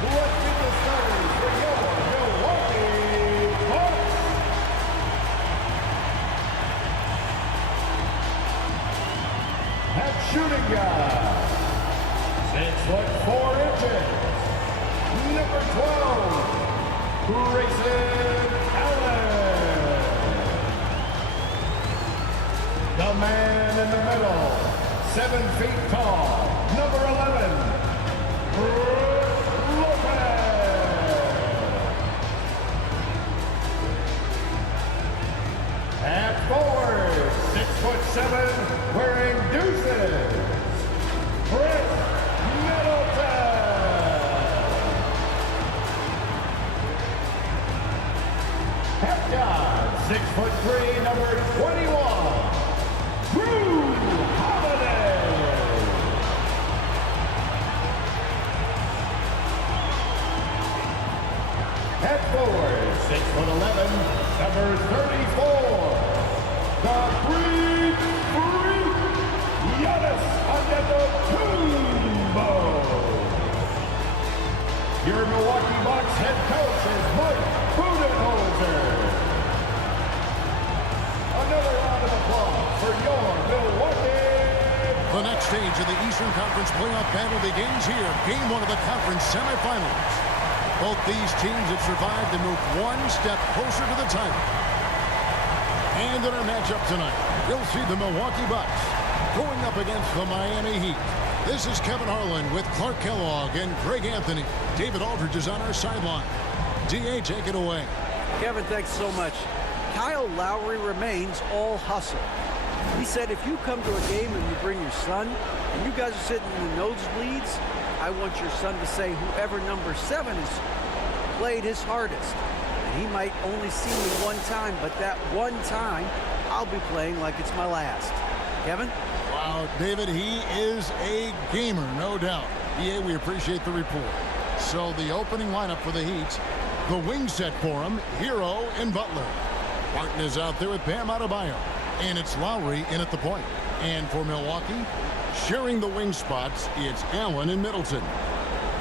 Let's get the starters for your Milwaukee Bucks. At shooting guard, 6'4", number 12, Grayson Allen. The man in the middle, 7 feet tall, number 11, at forward, 6'7", wearing deuces, Chris Middleton. At guard, 6'3", number 21, Drew Holiday. At forward, 6'11", number 34, the Freak, Giannis Antetokounmpo. Your Milwaukee Bucks head coach is Mike Budenholzer. Another round of applause for your Milwaukee. The next stage of the Eastern Conference playoff battle begins here. Game 1 of the conference semifinals. Both these teams have survived and moved one step closer to the title. And in our matchup tonight, we'll see the Milwaukee Bucks going up against the Miami Heat. This is Kevin Harlan with Clark Kellogg and Greg Anthony. David Aldridge is on our sideline. D.A., take it away. Kevin, thanks so much. Kyle Lowry remains all hustle. He said if you come to a game and you bring your son and you guys are sitting in the nosebleeds, I want your son to say whoever number 7 has played his hardest. And he might only see me one time, but that one time I'll be playing like it's my last. Kevin? Wow, David, he is a gamer, no doubt. EA, we appreciate the report. So the opening lineup for the Heat, the wing set for him, Hero and Butler. Martin is out there with Bam Adebayo. And it's Lowry in at the point. And for Milwaukee, sharing the wing spots, it's Allen and Middleton.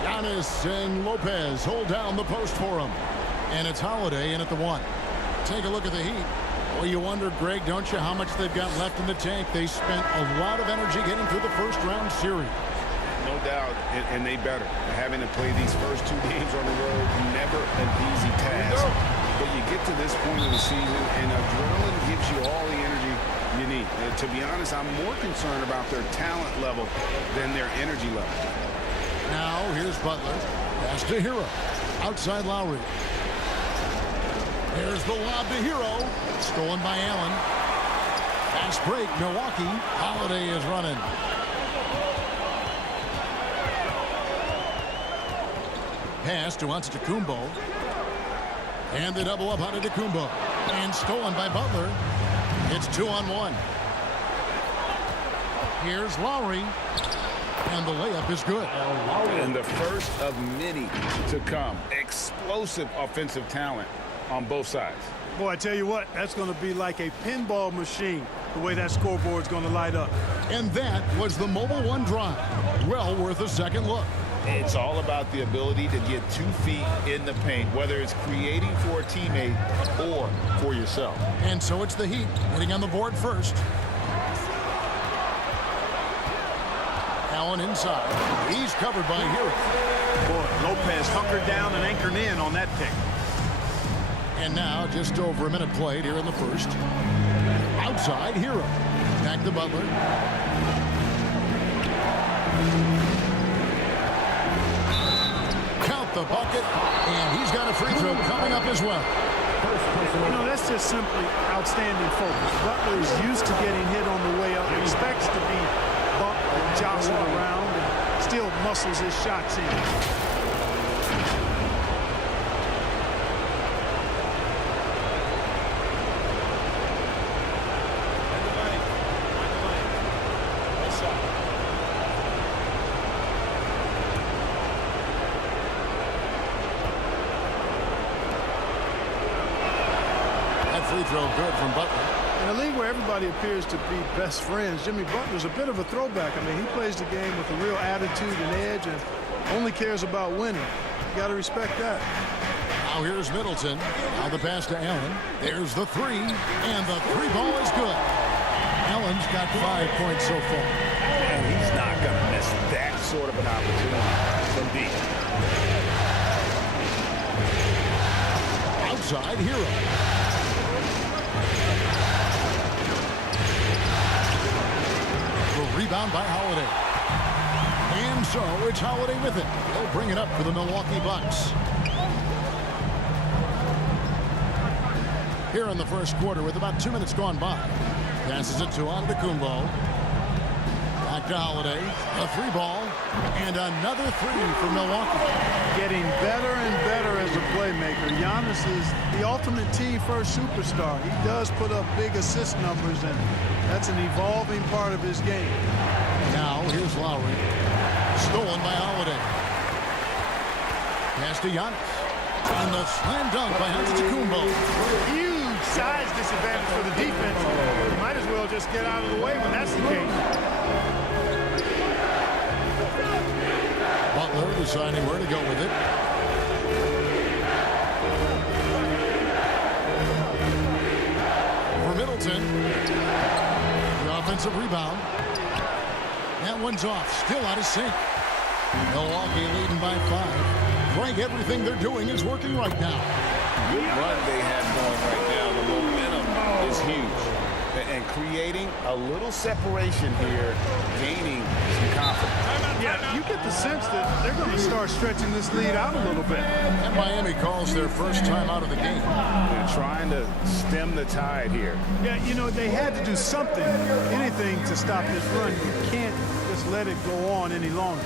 Giannis and Lopez hold down the post for him. And it's Holiday in at the 1. Take a look at the Heat. Well, you wonder, Greg, don't you, how much they've got left in the tank? They spent a lot of energy getting through the first-round series. No doubt, and they better. Having to play these first 2 games on the road, never an easy task. But you get to this point of the season, and adrenaline gives you all the energy you need. To be honest, I'm more concerned about their talent level than their energy level. Now, here's Butler. Pass to Hero. Outside Lowry. There's the lob to Hero. Stolen by Allen. Fast break, Milwaukee. Holiday is running. Pass to Antetokounmpo. And the double up on Antetokounmpo. And stolen by Butler. It's 2-on-1. Here's Lowry. And the layup is good. And the first of many to come. Explosive offensive talent on both sides. Boy, I tell you what, that's going to be like a pinball machine, the way that scoreboard's going to light up. And that was the Mobile One drive. Well worth a second look. It's all about the ability to get 2 feet in the paint, whether it's creating for a teammate or for yourself. And so it's the Heat getting on the board first. Allen inside. He's covered by Hero. Boy, Lopez hunkered down and anchored in on that pick. And now just over a minute played here in the first. Outside Hero. Back to Butler. Count the bucket. And he's got a free throw coming up as well. You know, that's just simply outstanding focus. Butler is used to getting hit on the way up. He expects to be bumped and jostled around and still muscles his shots in. Free throw good from Butler. In a league where everybody appears to be best friends, Jimmy Butler's a bit of a throwback. I mean, he plays the game with a real attitude and edge and only cares about winning. got to respect that. Now here's Middleton. Now the pass to Allen. There's the three, and the three ball is good. Allen's got 5 points so far. And he's not going to miss that sort of an opportunity from deep. Outside Hero. The rebound by Holiday. And so it's Holiday with it. They'll bring it up for the Milwaukee Bucks. Here in the first quarter with about 2 minutes gone by. Passes it to Antetokounmpo. Back to Holiday. A three ball. And another three for Milwaukee. Getting better and better as a playmaker. Giannis is the ultimate team-first superstar. He does put up big assist numbers, and that's an evolving part of his game. Now here's Lowry. Stolen by Holiday. Pass to Giannis. And the slam dunk by Antetokounmpo. Huge size disadvantage for the defense. You might as well just get out of the way when that's the case. Butler deciding where to go with it. For Middleton. The offensive rebound. That one's off. Still out of sync. Milwaukee leading by 5. Frank, everything they're doing is working right now. Good run they have going right now. The momentum is huge. And creating a little separation here, gaining some confidence. Yeah, you get the sense that they're going to start stretching this lead out a little bit. And Miami calls their first time out of the game. They're trying to stem the tide here. Yeah, you know, they had to do something, anything to stop this run. You can't just let it go on any longer.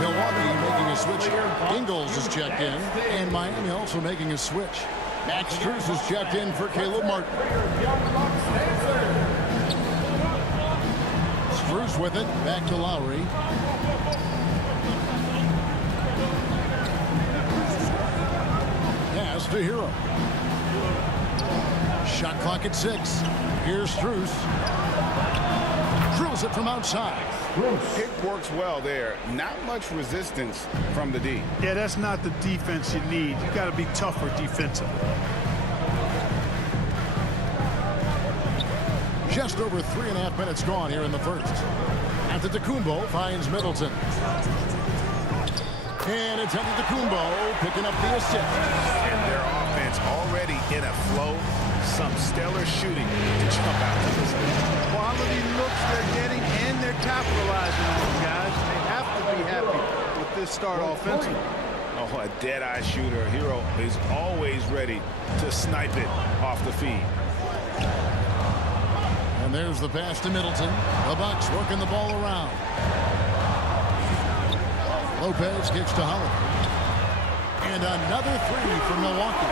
Milwaukee making a switch here. Ingles is checked in, and Miami also making a switch. Max Strus is checked in for Caleb Martin. Strus with it, back to Lowry. Pass to Hero. Shot clock at 6. Here's Strus. Drills it from outside. It works well there. Not much resistance from the D. Yeah, that's not the defense you need. You got to be tougher defensively. Just over 3.5 minutes gone here in the first. Antetokounmpo finds Middleton. And it's Antetokounmpo picking up the assist. And their offense already in a flow. Some stellar shooting to jump out to this lead. Quality looks they're getting, and they're capitalizing on them, guys. They have to be happy with this start offensively. Oh, a dead-eye shooter. Hero is always ready to snipe it off the feed. And there's the pass to Middleton. The Bucks working the ball around. Lopez kicks to Holiday. And another three for Milwaukee.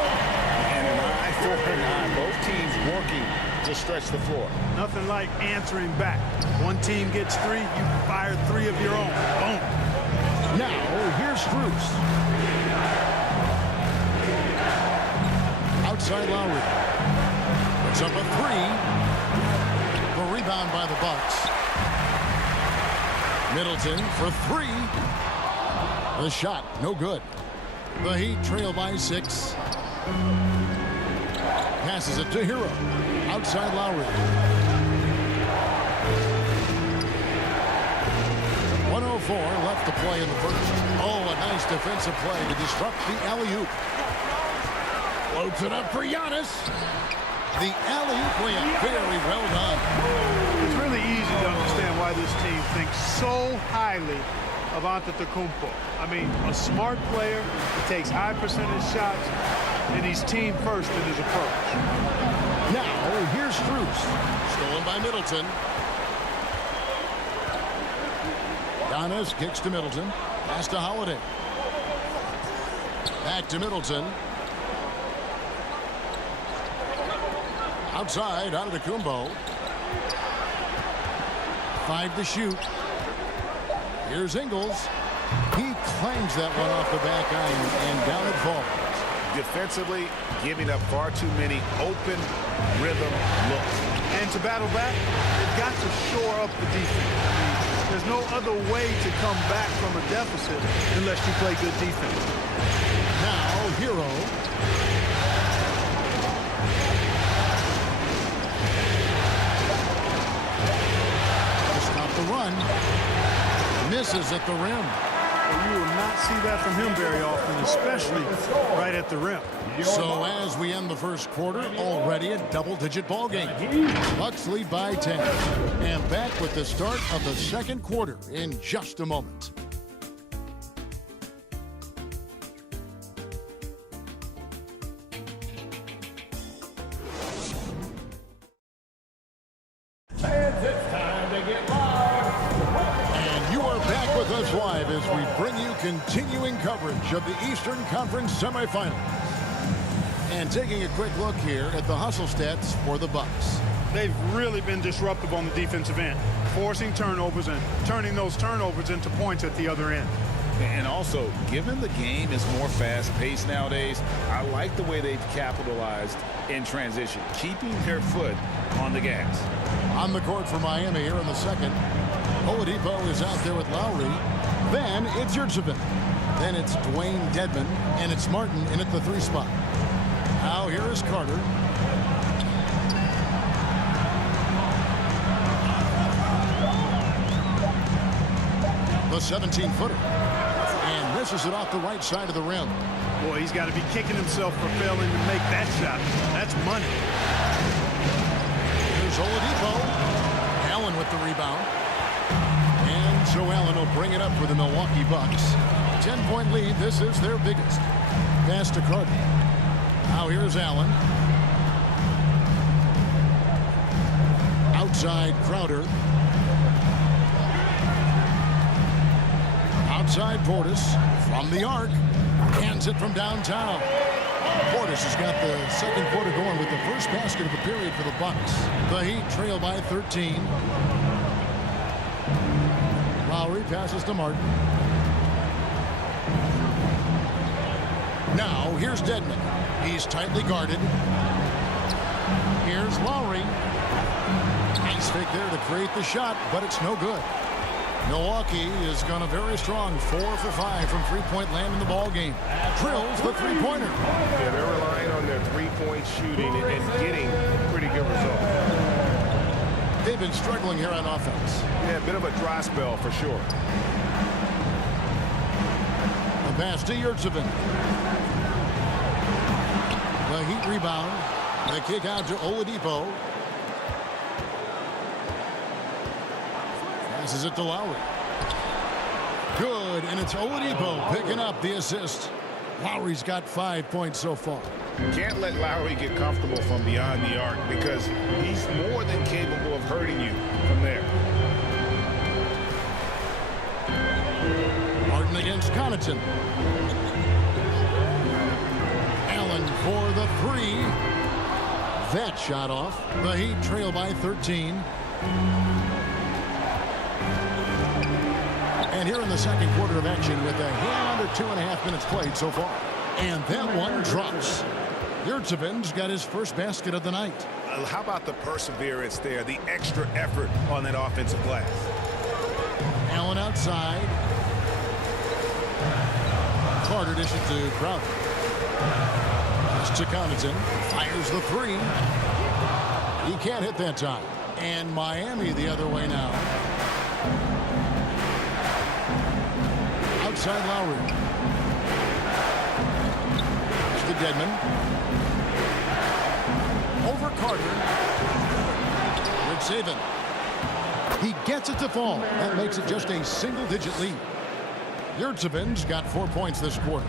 And an eye for an eye. Both teams working to stretch the floor. Nothing like answering back. One team gets 3, you fire 3 of your own. Boom. Now, here's Strus. Outside Lowry. Puts up a 3. The rebound by the Bucks. Middleton for 3. The shot, no good. The Heat trail by 6. Passes it to Hero. Outside Lowry. 1:04 left to play in the first. Oh, a nice defensive play to disrupt the alley-oop. Floats it up for Giannis. The alley-oop layup, very well done. It's really easy to understand why this team thinks so highly of Antetokounmpo. I mean, a smart player, he takes high percentage shots, and he's team first in his approach. Now, here's Strus. Stolen by Middleton. Giannis kicks to Middleton. Pass to Holiday. Back to Middleton. Outside, Antetokounmpo. 5 to shoot. Here's Ingles. He clangs that one off the back iron, and down it falls. Defensively, giving up far too many open rhythm looks. And to battle back, they've got to shore up the defense. I mean, there's no other way to come back from a deficit unless you play good defense. Now, Hero. To stop the run. Misses at the rim. Well, you will not see that from him very often, especially right at the rim. So as we end the first quarter, already a double-digit ball game. Bucks lead by 10. And back with the start of the second quarter in just a moment. Fans, it's time to get live. And you are back with us live as we bring you continuing coverage of the Eastern Conference semifinals. And taking a quick look here at the hustle stats for the Bucks. They've really been disruptive on the defensive end, forcing turnovers and turning those turnovers into points at the other end. And also, given the game is more fast-paced nowadays, I like the way they've capitalized in transition, keeping their foot on the gas. On the court for Miami here in the second. Oladipo is out there with Lowry. Then it's Yurtseven. Then it's Dwayne Dedmon. And it's Martin in at the 3 spot. Now here is Carter. The 17-footer. And misses it off the right side of the rim. Boy, he's got to be kicking himself for failing to make that shot. That's money. Here's Oladipo. Allen with the rebound. And Joe Allen will bring it up for the Milwaukee Bucks. 10-point lead. This is their biggest. Pass to Carter. Now here's Allen. Outside Crowder. Outside Portis from the arc. Hands it from downtown. Portis has got the second quarter going with the first basket of the period for the Bucks. The Heat trail by 13. Lowry passes to Martin. Now here's Dedmon. He's tightly guarded. Here's Lowry. Nice fake there to create the shot, but it's no good. Milwaukee is gone very strong, 4 for 5 from three-point land in the ball game. Drills the three-pointer. Yeah, they're relying on their three-point shooting and getting pretty good results. They've been struggling here on offense. Yeah, a bit of a dry spell for sure. The pass to Yurtseven. The Heat rebound. The kick out to Oladipo. Passes it to Lowry. Good, and it's Oladipo picking up the assist. Lowry's got 5 points so far. Can't let Lowry get comfortable from beyond the arc because he's more than capable of hurting you from there. Martin against Connaughton. Allen for the 3. That shot off. The Heat trail by 13. And here in the second quarter of action with a hand under 2.5 minutes played so far. And that one drops. Yurtseven's got his first basket of the night. How about the perseverance there, the extra effort on that offensive glass? Allen outside. Carter dishes to Crowder. It's to Connaughton. Fires the three. He can't hit that time. And Miami the other way now. Outside Lowry. It's to Dedmon. Over Carter. With Saban. He gets it to fall. That makes it just a single-digit lead. Yurtseven's got 4 points this quarter.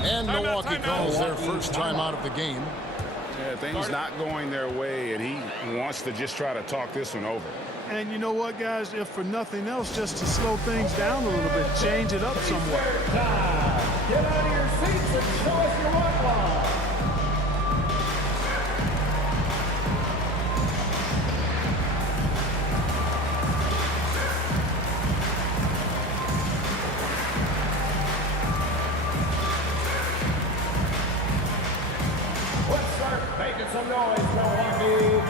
And Milwaukee calls their first time out of the game. Yeah, things not going their way, and he wants to just try to talk this one over. And you know what, guys? If for nothing else, just to slow things down a little bit, change it up somewhat. Get out of your seats and show us your run line. Let's start making some noise, Milwaukee,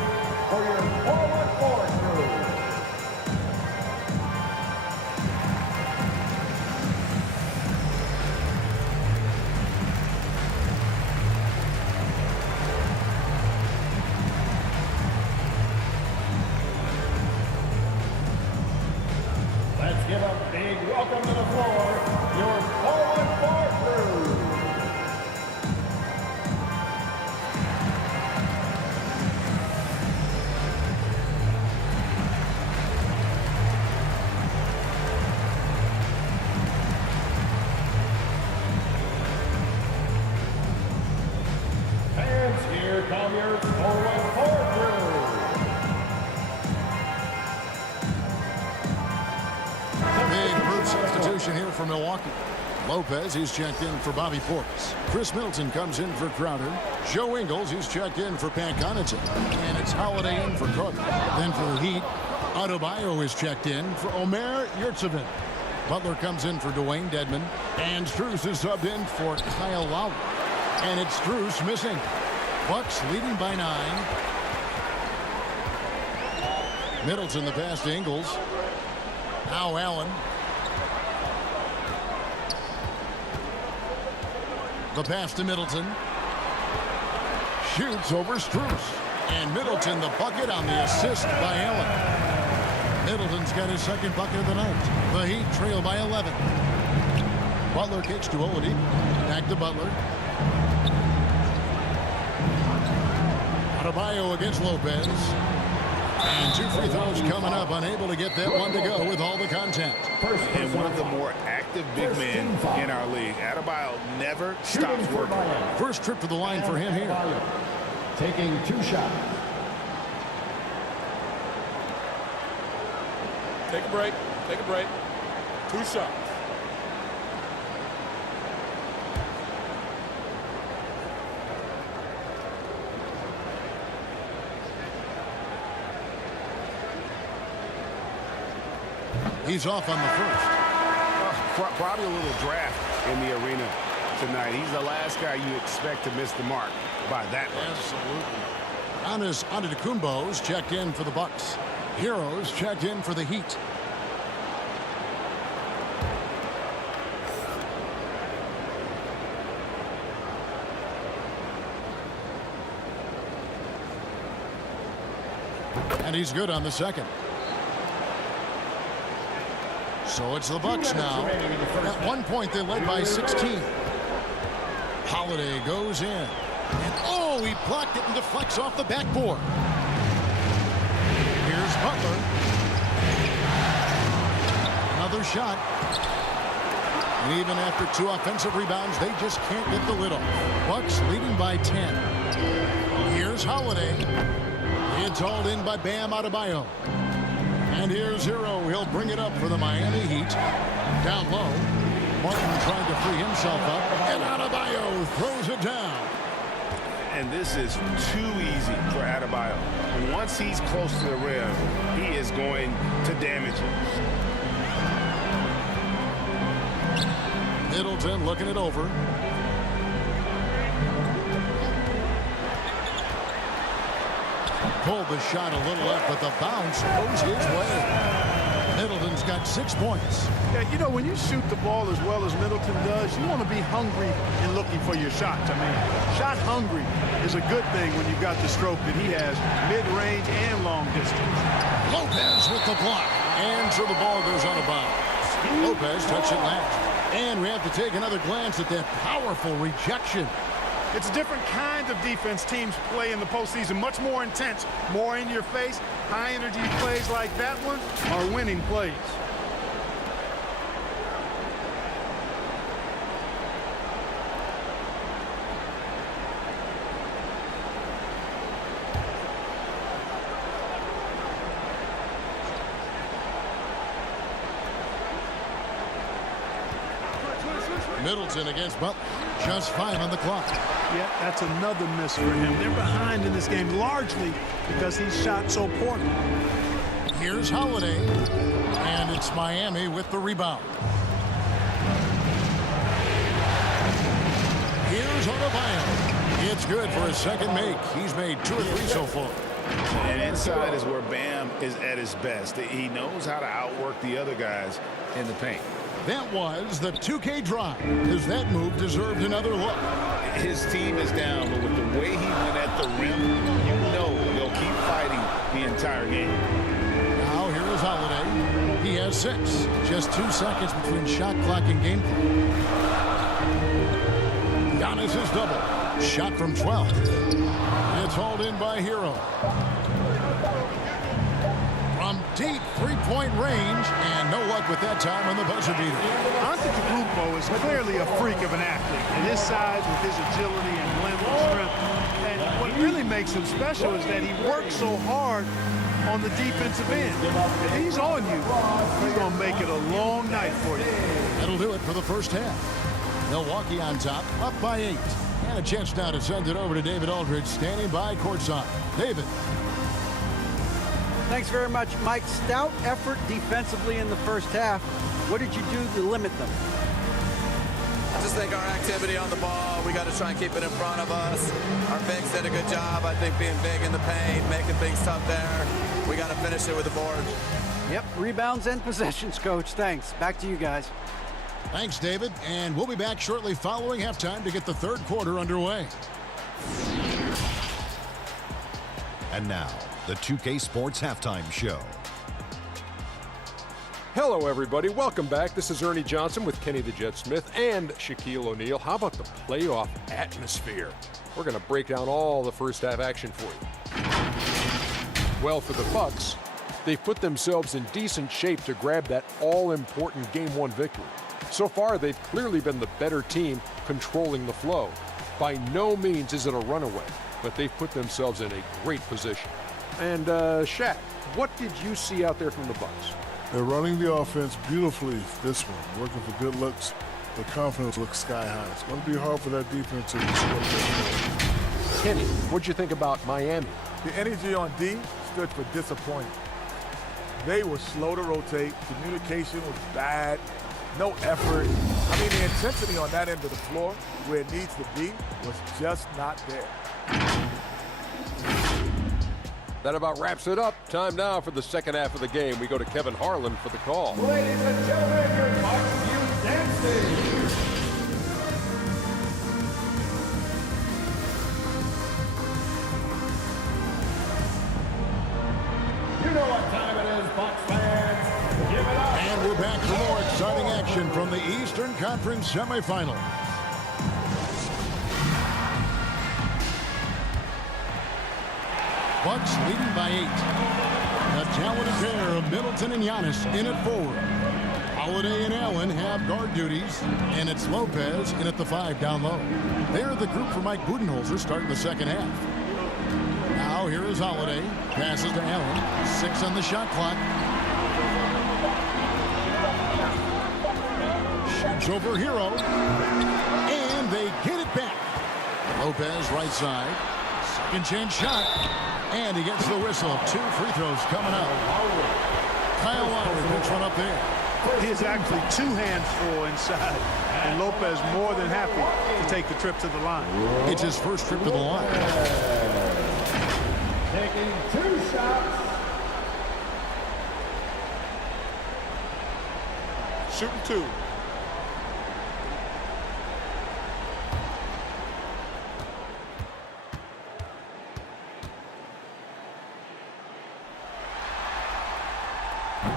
for your forward crew. Let's give a big welcome to the floor, your forward crew. Fans, here come your forward crew. Big group substitution here for Milwaukee. Lopez, he's checked in for Bobby Portis. Chris Middleton comes in for Crowder. Joe Ingles, he's checked in for Pat Connaughton. And it's Holiday in for Cook. Then for the Heat, Adebayo is checked in for Omer Yurtseven. Butler comes in for Dwayne Dedmon. And Strus is subbed in for Kyle Lowry. And it's Strus missing. Bucks leading by 9. Middleton the pass to Ingles. Now Allen. The pass to Middleton. Shoots over Strus. And Middleton the bucket on the assist by Allen. Middleton's got his second bucket of the night. The Heat trail by 11. Butler kicks to Oladipo. Back to Butler. Adebayo against Lopez. And 2 free throws coming up. Unable to get that one to go with all the contact. And one of the more active big men in our league. Adebayo never stops working. First trip to the line for him here. Taking 2 shots. Take a break. Take a break. 2 shots. He's off on the first. Probably a little draft in the arena tonight. He's the last guy you expect to miss the mark by that much. Absolutely. Giannis Antetokounmpo's checked in for the Bucks. Heroes checked in for the Heat. And he's good on the second. So it's the Bucks now. At one point, they led by 16. Holiday goes in. And oh, he blocked it and deflects off the backboard. Here's Butler. Another shot. And even after 2 offensive rebounds, they just can't get the lid off. Bucks leading by 10. Here's Holiday. It's hauled in by Bam Adebayo. And here's Hero. He'll bring it up for the Miami Heat. Down low. Martin trying to free himself up. And Adebayo throws it down. And this is too easy for Adebayo. Once he's close to the rim, he is going to damage it. Middleton looking it over. Pulled the shot a little left, but the bounce goes his way. Middleton's got 6 points. Yeah, you know, when you shoot the ball as well as Middleton does, you want to be hungry and looking for your shots. I mean, shot hungry is a good thing when you've got the stroke that he has, mid-range and long distance. Lopez with the block. And so the ball goes out of bounds. Lopez touched it last. And we have to take another glance at that powerful rejection. It's a different kind of defense teams play in the postseason, much more intense, more in your face. High-energy plays like that one are winning plays. Middleton against Butler. Just 5 on the clock. Yeah, that's another miss for him. They're behind in this game largely because he shot so poorly. Here's Holiday. And it's Miami with the rebound. Here's Adebayo. It's good for his second make. He's made 2 or 3 so far. And inside is where Bam is at his best. He knows how to outwork the other guys in the paint. That was the 2K drive. Does that move deserved another look? His team is down, but with the way he went at the rim, you know they'll keep fighting the entire game. Now here is Holiday. He has 6. Just 2 seconds between shot clock and game clock. Giannis is double. Shot from 12. It's hauled in by Hero. From deep 3-point range, and no luck with that time on the buzzer beater. Antetokounmpo is clearly a freak of an athlete. At his size, with his agility and length and strength. And what really makes him special is that he works so hard on the defensive end. If he's on you, he's going to make it a long night for you. That'll do it for the first half. Milwaukee on top, up by 8. And a chance now to send it over to David Aldridge, standing by courtside. David. Thanks very much, Mike. Stout effort defensively in the first half. What did you do to limit them? I just think our activity on the ball, we got to try and keep it in front of us. Our bigs did a good job, I think, being big in the paint, making things tough there. We got to finish it with the board. Yep, rebounds and possessions, Coach. Thanks. Back to you guys. Thanks, David. And we'll be back shortly following halftime to get the third quarter underway. And now, the 2K Sports Halftime Show. Hello, everybody. Welcome back. This is Ernie Johnson with Kenny the Jet Smith and Shaquille O'Neal. How about the playoff atmosphere? We're going to break down all the first half action for you. Well, for the Bucks, they've put themselves in decent shape to grab that all-important Game 1 victory. So far, they've clearly been the better team controlling the flow. By no means is it a runaway, but they've put themselves in a great position. And Shaq, what did you see out there from the Bucks? They're running the offense beautifully this one, working for good looks. The confidence looks sky high. It's going to be hard for that defense to score that. Kenny, what'd you think about Miami? The energy on D stood for disappointing. They were slow to rotate. Communication was bad. No effort. I mean, the intensity on that end of the floor, where it needs to be, was just not there. That about wraps it up. Time now for the second half of the game. We go to Kevin Harlan for the call. Ladies and gentlemen, your Bucks youth dancing. You know what time it is, Bucks fans. Give it up. And we're back for more exciting action from the Eastern Conference semifinal. Bucks leading by 8. A talented pair of Middleton and Giannis in at forward. Holiday and Allen have guard duties, and it's Lopez in at the 5 down low. They're the group for Mike Budenholzer starting the second half. Now here is Holiday. Passes to Allen. 6 on the shot clock. Shoots over Hero. And they get it back. Lopez right side. Second chance shot. And he gets the whistle. 2 free throws coming up. Kyle Lowry puts one up there. He has actually 2 hands full inside. And Lopez more than happy to take the trip to the line. It's his first trip to the line. Taking 2 shots. Shooting 2.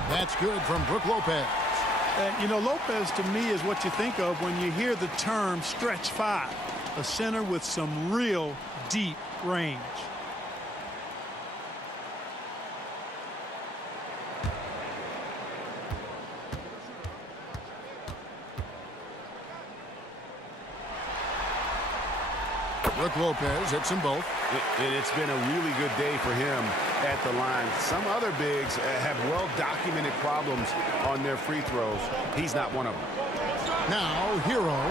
That's good from Brook Lopez. You know, Lopez to me is what you think of when you hear the term stretch 5, a center with some real deep range. Brook Lopez hits them both. And it's been a really good day for him at the line. Some other bigs have well-documented problems on their free throws. He's not one of them. Now, Hero.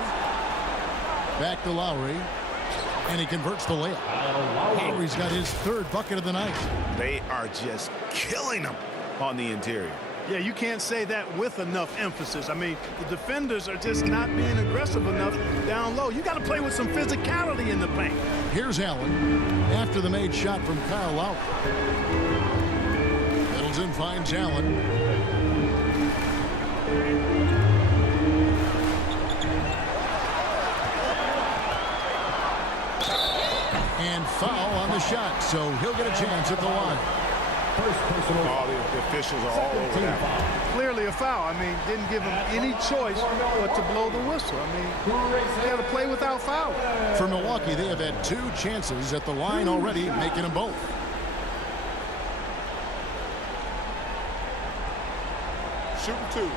Back to Lowry. And he converts the layup. Lowry's got his 3rd bucket of the night. They are just killing him on the interior. Yeah, you can't say that with enough emphasis. I mean, the defenders are just not being aggressive enough down low. You got to play with some physicality in the paint. Here's Allen after the made shot from Kyle Lowry. Middleton finds Allen. And foul on the shot, so he'll get a chance at the line. All the officials are all over that. Clearly a foul. I mean, didn't give him any choice but to blow the whistle. I mean, they got to play without foul. For Milwaukee, they have had 2 chances at the line already, making them both. Shooting 2.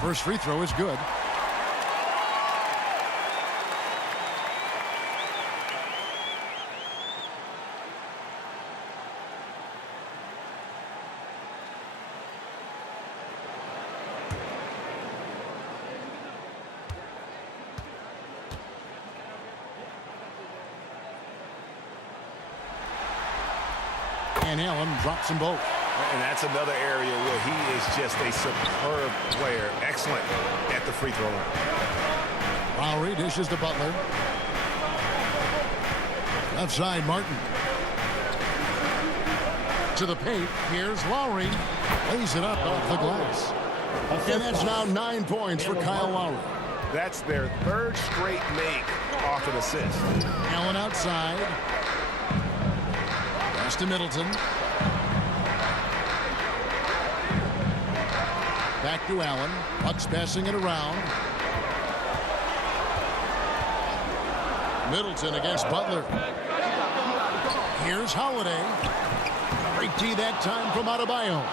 First free throw is good. And Allen drops them both. And that's another area where he is just a superb player. Excellent at the free throw line. Lowry dishes to Butler. Left side, Martin. To the paint. Here's Lowry. Lays it up off the glass. And that's now 9 points for Kyle Lowry. That's their 3rd straight make off an assist. Allen outside. Pass to Middleton. Back to Allen. Bucks passing it around. Middleton against Butler. Here's Holiday. Great D that time from Adebayo.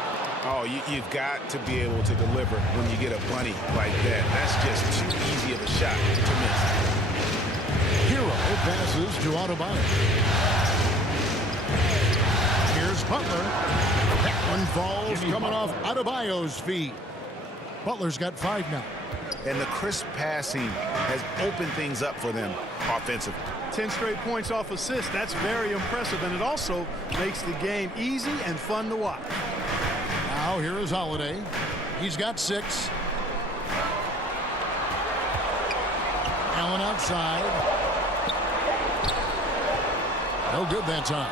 Oh, you've got to be able to deliver when you get a bunny like that. That's just too easy of a shot to miss. Hero passes to Adebayo. Here's Butler. That one falls coming off Adebayo's feet. Butler's got 5 now. And the crisp passing has opened things up for them offensively. 10 straight points off assists. That's very impressive, and it also makes the game easy and fun to watch. Now here is Holiday. He's got 6. Allen outside. No good that time.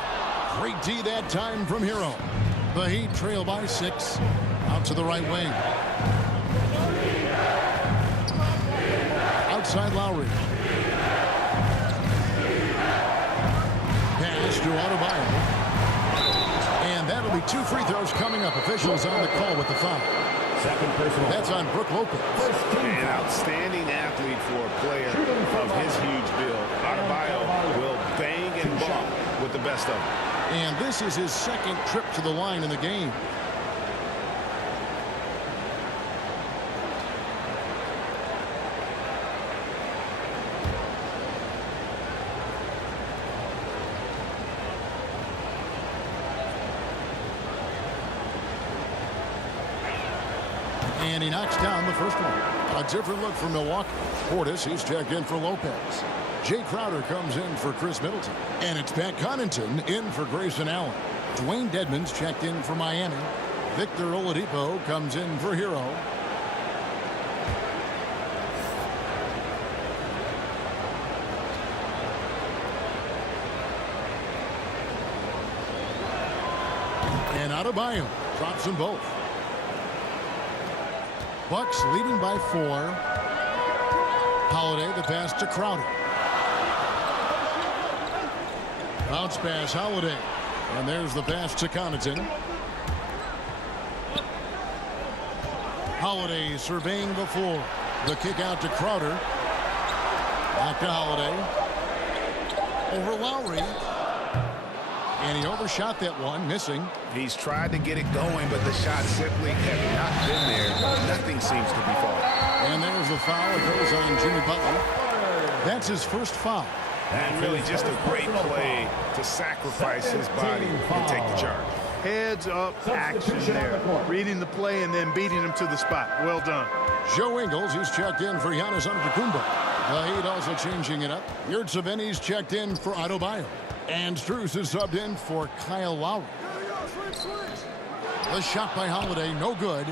Great D that time from Hero. The Heat trail by 6. Out to the right wing. Outside Lowry. Pass to Adebayo. And that'll be 2 free throws coming up. Officials on the call with the foul. Second personal. That's on Brook Lopez. An outstanding athlete for a player of his huge build. Adebayo will bang and bump with the best of them. And this is his 2nd trip to the line in the game. And he knocks down the first one. A different look for Milwaukee. Portis, he's checked in for Lopez. Jay Crowder comes in for Chris Middleton. And it's Pat Connaughton in for Grayson Allen. Dwayne Dedmon's checked in for Miami. Victor Oladipo comes in for Hero. Adebayo drops them both. Bucks leading by 4. Holiday, the pass to Crowder. Bounce pass, Holiday. And there's the pass to Connaughton. Holiday surveying the floor. The kick out to Crowder. Back to Holiday. Over Lowry. And he overshot that one, missing. He's tried to get it going, but the shots simply have not been there. Nothing seems to be falling. And there's the foul. It goes on Jimmy Butler. That's his first foul. And really just a great play to sacrifice his body and take the charge. Heads up action there. Reading the play and then beating him to the spot. Well done. Joe Ingles, he's checked in for Giannis Antetokounmpo. The Heat also changing it up. Yurtseven, he's checked in for Adebayo. And Strus is subbed in for Kyle Lowry. The shot by Holiday, no good.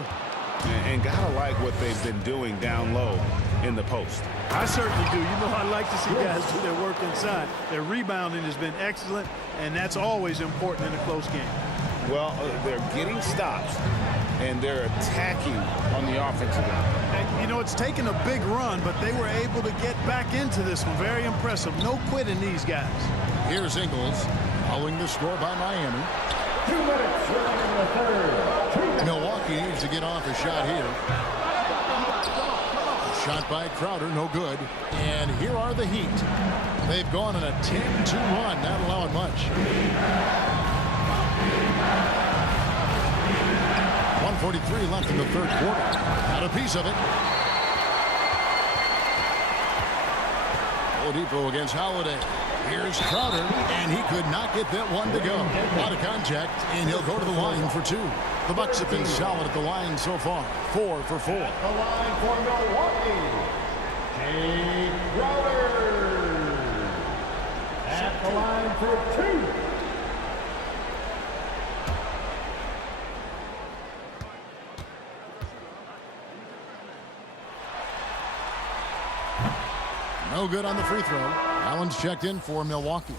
And gotta like what they've been doing down low in the post. I certainly do. You know, I like to see guys do their work inside. Their rebounding has been excellent, and that's always important in a close game. Well, they're getting stops, and they're attacking on the offensive end. And, you know, it's taken a big run, but they were able to get back into this one. Very impressive. No quitting these guys. Here's Ingles, following the score by Miami. 2 minutes remaining in the third. Milwaukee needs to get off a shot here. Shot by Crowder, no good. And here are the Heat. They've gone on a 10-2 run, not allowing much. 1:43 left in the third quarter. Got a piece of it. Oladipo against Holiday. Here's Crowder, and he could not get that one to go. Out of contact, and he'll go to the line for 2. The Bucks have been solid at the line so far. 4 for 4. At the line for Milwaukee, Jay Crowder. At the line for 2. No good on the free throw. Allen's checked in for Milwaukee.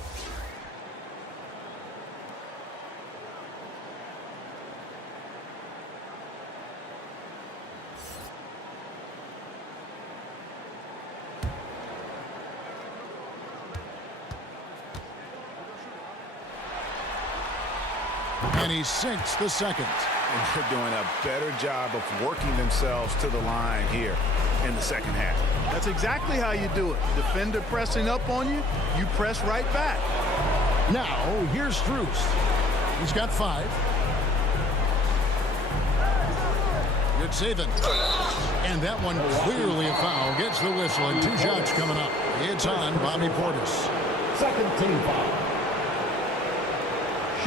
And he sinks the second. And they're doing a better job of working themselves to the line here in the second half. That's exactly how you do it. Defender pressing up on you, you press right back. Now, here's Strus. He's got 5. Yurtseven. And that one clearly a foul. Gets the whistle, and 2 shots coming up. It's on Bobby Portis. Second team foul.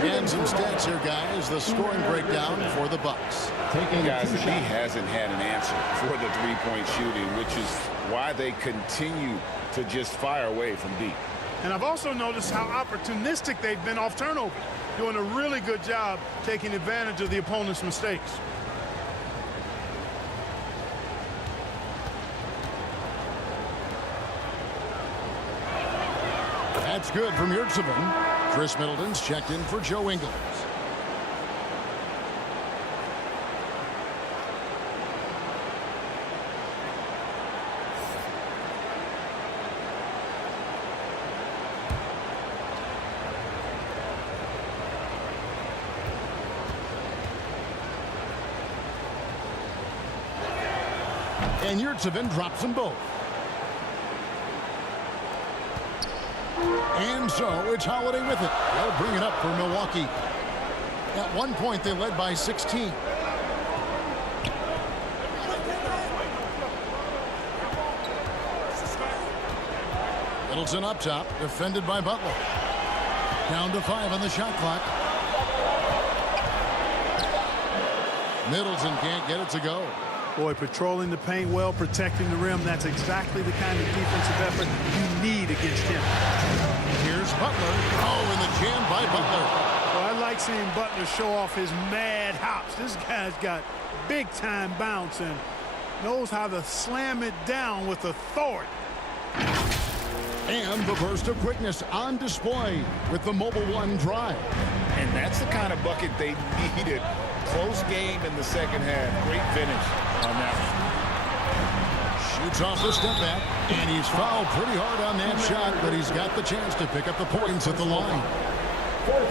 And some stats here, guys. The scoring breakdown for the Bucks. Guys, the D hasn't had an answer for the three-point shooting, which is why they continue to just fire away from deep. And I've also noticed how opportunistic they've been off turnover, doing a really good job taking advantage of the opponent's mistakes. That's good from Yurtseven. Chris Middleton's checked in for Joe Ingles. And Yurtseven drops them both. And so it's Holiday with it. They'll bring it up for Milwaukee. At one point, they led by 16. Middleton up top, defended by Butler. Down to 5 on the shot clock. Middleton can't get it to go. Boy, patrolling the paint well, protecting the rim. That's exactly the kind of defensive effort you need against him. Here's Butler. Oh, and the jam by Butler. Well, I like seeing Butler show off his mad hops. This guy's got big-time bounce and knows how to slam it down with authority. And the burst of quickness on display with the Mobile One drive. And that's the kind of bucket they needed. Close game in the second half. Great finish on that one. Shoots off the step back, and he's fouled pretty hard on that shot, but he's got the chance to pick up the points at the line.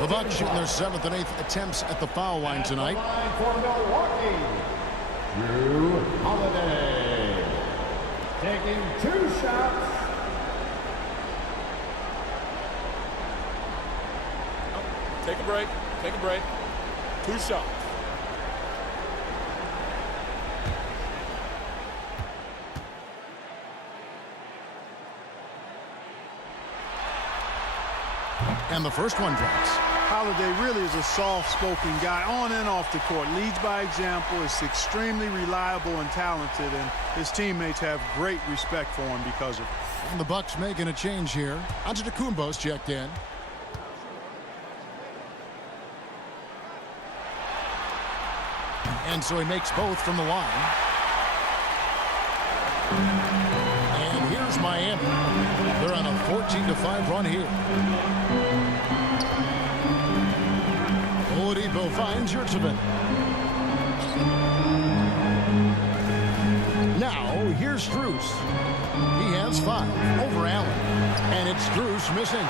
The Bucks shooting their 7th and 8th attempts at the foul line tonight. For Milwaukee, Drew Holiday. Taking 2 shots. Take a break. Take a break. 2 shots. And the first one drops. Holiday really is a soft-spoken guy on and off the court. Leads by example, is extremely reliable and talented, and his teammates have great respect for him because of it. And the Bucks making a change here. Antetokounmpo's checked in. And so he makes both from the line. And here's Miami. They're on a 14-5 run here. Oladipo finds Yurtseven. Now here's Strus. He has 5 over Allen. And it's Strus missing.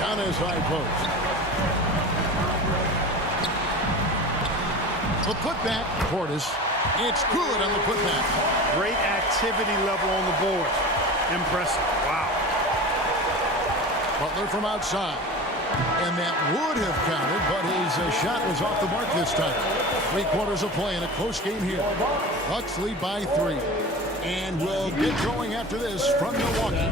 Down his high post. The putback, Portis. It's good on the putback. Great activity level on the board. Impressive. Wow. Butler from outside. And that would have counted, but his shot was off the mark this time. 3/4 of play in a close game here. Bucks lead by 3. And we'll get going after this from Milwaukee.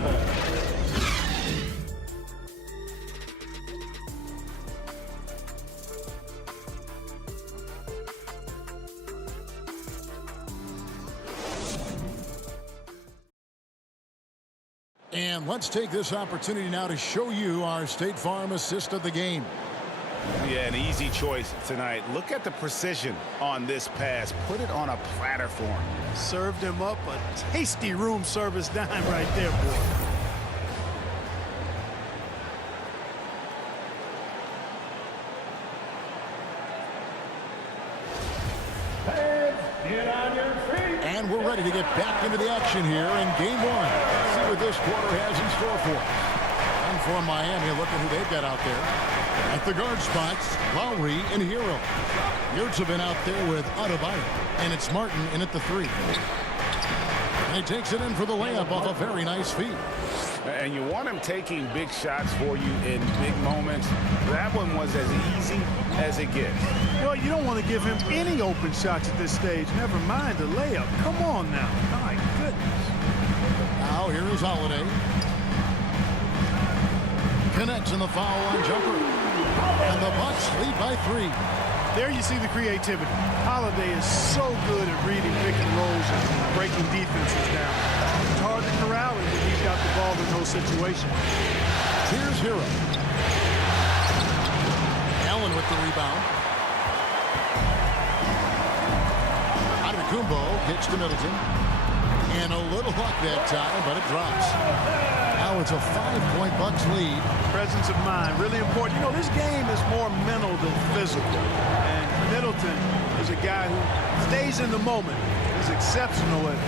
And let's take this opportunity now to show you our State Farm assist of the game. Yeah, an easy choice tonight. Look at the precision on this pass. Put it on a platter for him. Served him up a tasty room service dime right there, boy. Get on your feet. And we're ready to get back into the action here in game 1. Let's see what this quarter has in store for us. And for Miami, look at who they've got out there. At the guard spots, Lowry and Hero. Yurtseven out there with Adebayo. And it's Martin in at the 3. And he takes it in for the layup off a very nice feed. And you want him taking big shots for you in big moments. That one was as easy as it gets. Well, you don't want to give him any open shots at this stage. Never mind a layup. Come on now. My goodness. Now here is Holiday. Connects in the foul line jumper. And the Bucks lead by 3. There you see the creativity. Holiday is so good at reading pick and rolls and breaking defenses down. It's hard to corral him when he's got the ball in those situations. Here's Hero. Allen with the rebound. Antetokounmpo gets to Middleton. And a little luck that time, but it drops. Now it's a 5-point Bucks lead. Presence of mind, really important. You know, this game is more mental than physical. And Middleton is a guy who stays in the moment. He's exceptional at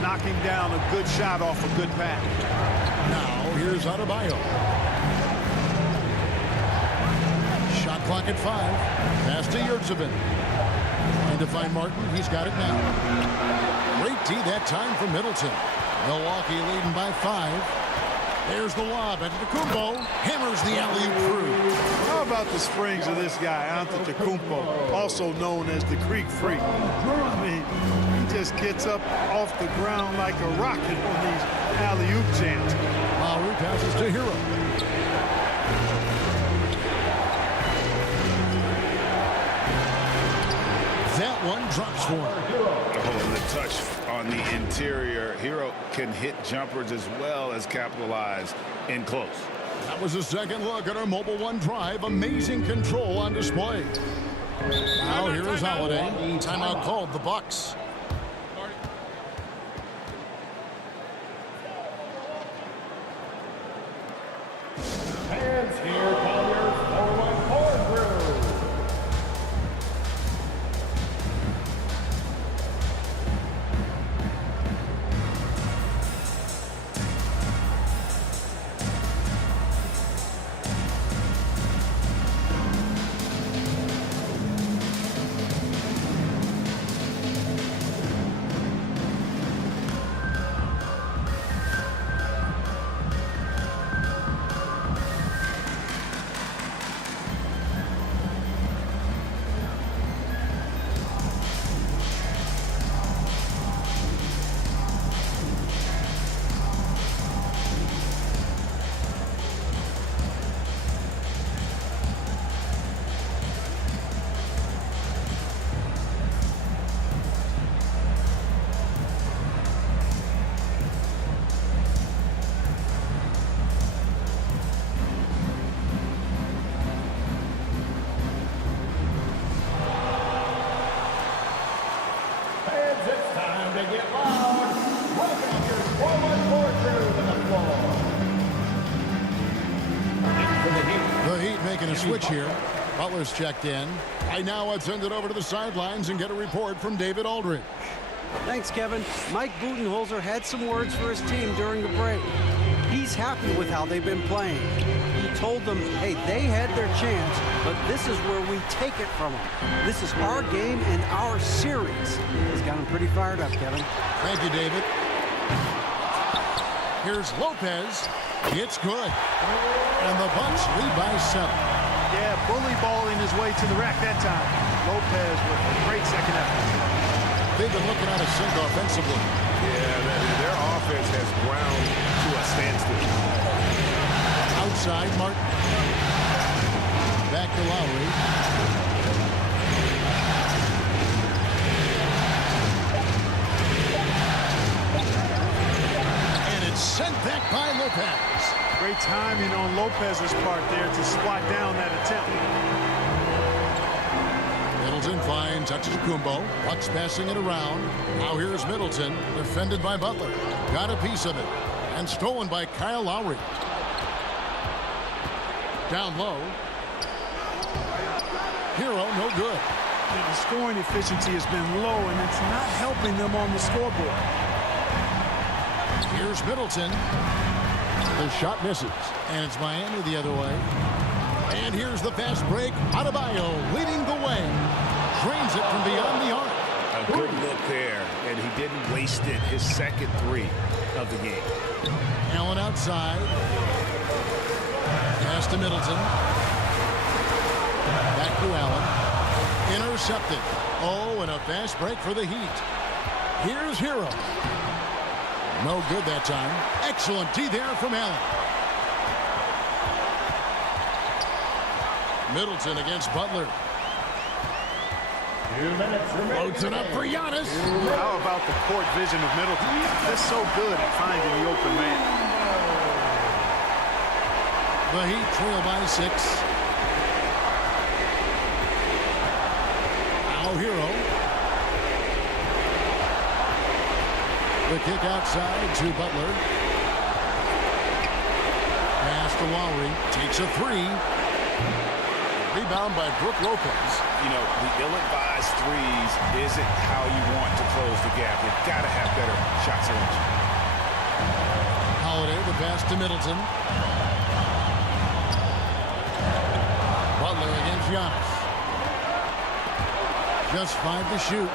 knocking down a good shot off a good pass. Now here's Adebayo. Shot clock at 5. Pass to Yurtseven. Trying to find Martin. He's got it now. Great D that time for Middleton. Milwaukee leading by 5. There's the lob. Antetokounmpo hammers the alley-oop through. How about the springs of this guy, Antetokounmpo, also known as the Greek Freak? I mean, he just gets up off the ground like a rocket on these alley-oop jams. Lowry passes to Hero. That one drops for him. Oh, and the touch on the interior. Hero can hit jumpers as well as capitalize in close. That was a second look at our Mobile One drive. Amazing control on display. Now here is Holiday. Timeout called the Bucks. switch here. Butler's checked in. Right now, let's send it over to the sidelines and get a report from David Aldridge. Thanks, Kevin. Mike Budenholzer had some words for his team during the break. He's happy with how they've been playing. He told them, hey, they had their chance, but this is where we take it from them. This is our game and our series. He's got them pretty fired up, Kevin. Thank you, David. Here's Lopez. It's good. And the Bucks lead by 7. Yeah, bully balling his way to the rack that time. Lopez with a great second effort. They've been looking out of sync offensively. Yeah, their offense has ground to a standstill. Outside, Martin. Back to Lowry. And it's sent back by Lopez. Great timing on Lopez's part there to swat down that attempt. Middleton finds Kumbo. Bucks passing it around. Now here's Middleton, defended by Butler. Got a piece of it. And stolen by Kyle Lowry. Down low. Hero, no good. The scoring efficiency has been low, and it's not helping them on the scoreboard. Here's Middleton. The shot misses. And it's Miami the other way. And here's the fast break. Adebayo leading the way. Drains it from beyond the arc. A good look there, and he didn't waste it. His second 3 of the game. Allen outside. Pass to Middleton. Back to Allen. Intercepted. Oh, and a fast break for the Heat. Here's Hero. No good that time. Excellent D there from Allen. Middleton against Butler. 2 minutes remaining. Loads it up for Giannis. How about the court vision of Middleton? They're so good at finding the open man. The Heat trail by 6. Now Hero. The kick outside to Butler. Pass to Lowry. Takes a 3. Rebound by Brook Lopez. You know, the ill-advised threes isn't how you want to close the gap. You've got to have better shot selection. Holiday, the pass to Middleton. Butler against Giannis. Just 5 to shoot.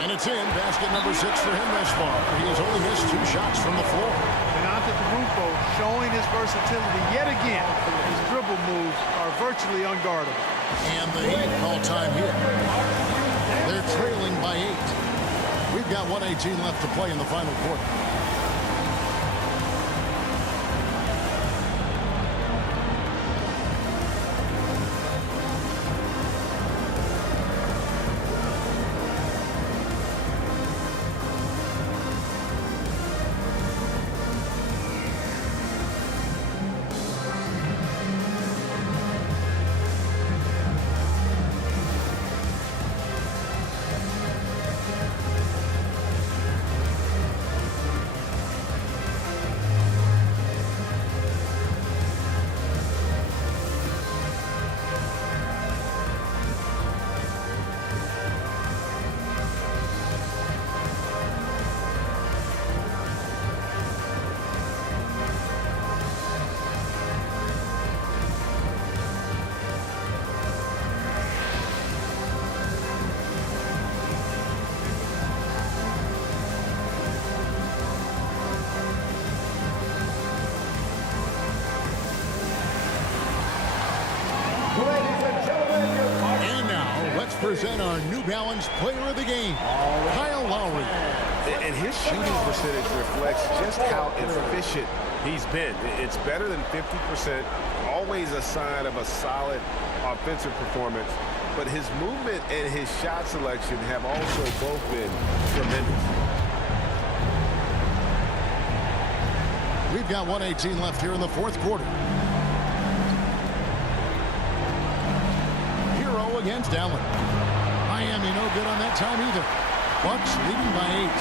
And it's in. Basket number 6 for him thus far. He has only missed 2 shots from the floor. And Antetokounmpo showing his versatility yet again. His dribble moves are virtually unguardable. And the Heat call time here. They're trailing by 8. We've got 1:18 left to play in the final quarter. And now, let's present our New Balance Player of the Game, Kyle Lowry. And his shooting percentage reflects just how efficient he's been. It's better than 50%, always a sign of a solid offensive performance. But his movement and his shot selection have also both been tremendous. We've got 1:18 left here in the fourth quarter. Hero against Allen. Miami no good on that time either. Bucks leading by 8.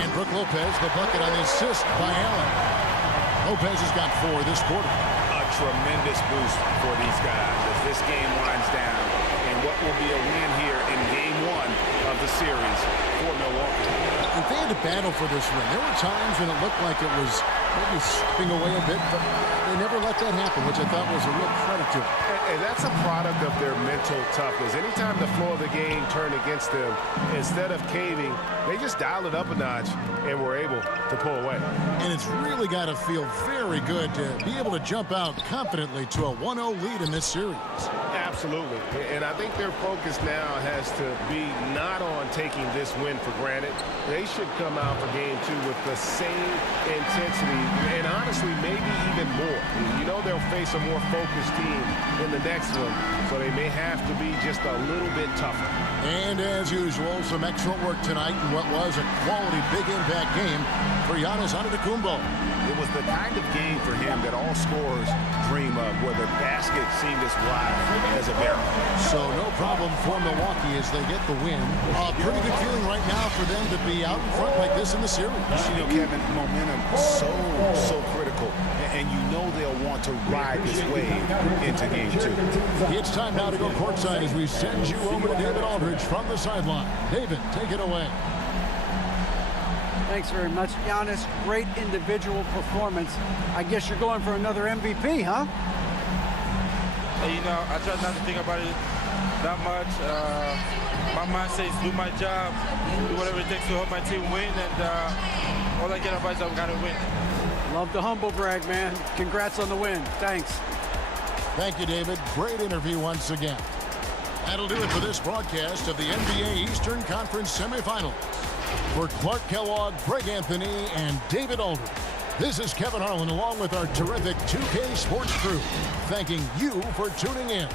And Brook Lopez, the bucket on the assist by Allen. Lopez has got 4 this quarter. A tremendous boost for these guys as this game winds down and what will be a win here in game 1 of the series for Milwaukee. And they had to battle for this win. There were times when it looked like it was maybe slipping away a bit, but they never let that happen, which I thought was a real credit to them. And that's a product of their mental toughness. Anytime the flow of the game turned against them, instead of caving, they just dialed it up a notch and were able to pull away. And it's really got to feel very good to be able to jump out confidently to a 1-0 lead in this series. Absolutely. And I think their focus now has to be not on taking this win for granted. They should come out for game 2 with the same intensity and honestly maybe even more. You know they'll face a more focused team in the next one, so they may have to be just a little bit tougher. And as usual, some excellent work tonight in what was a quality big impact game for Giannis Antetokounmpo. It was the kind of game for him that all scorers dream of, where the basket seemed as wide as a barrel. So no problem for Milwaukee as they get the win. A pretty good feeling right now for them to be out in front like this in the series. You know, Kevin, momentum so critical, and you know they'll want to ride this wave into game 2. It's time now to go courtside as we send you over to David Aldridge from the sideline. David, take it away. Thanks very much, Giannis. Great individual performance. I guess you're going for another MVP, huh? You know, I try not to think about it that much. My mindset is do my job, do whatever it takes to help my team win, and all I get advice is I've got to win. Love the humble brag, man. Congrats on the win. Thanks. Thank you, David. Great interview once again. That'll do it for this broadcast of the NBA Eastern Conference semifinals. For Clark Kellogg, Greg Anthony, and David Aldridge, this is Kevin Harlan along with our terrific 2K Sports crew, thanking you for tuning in.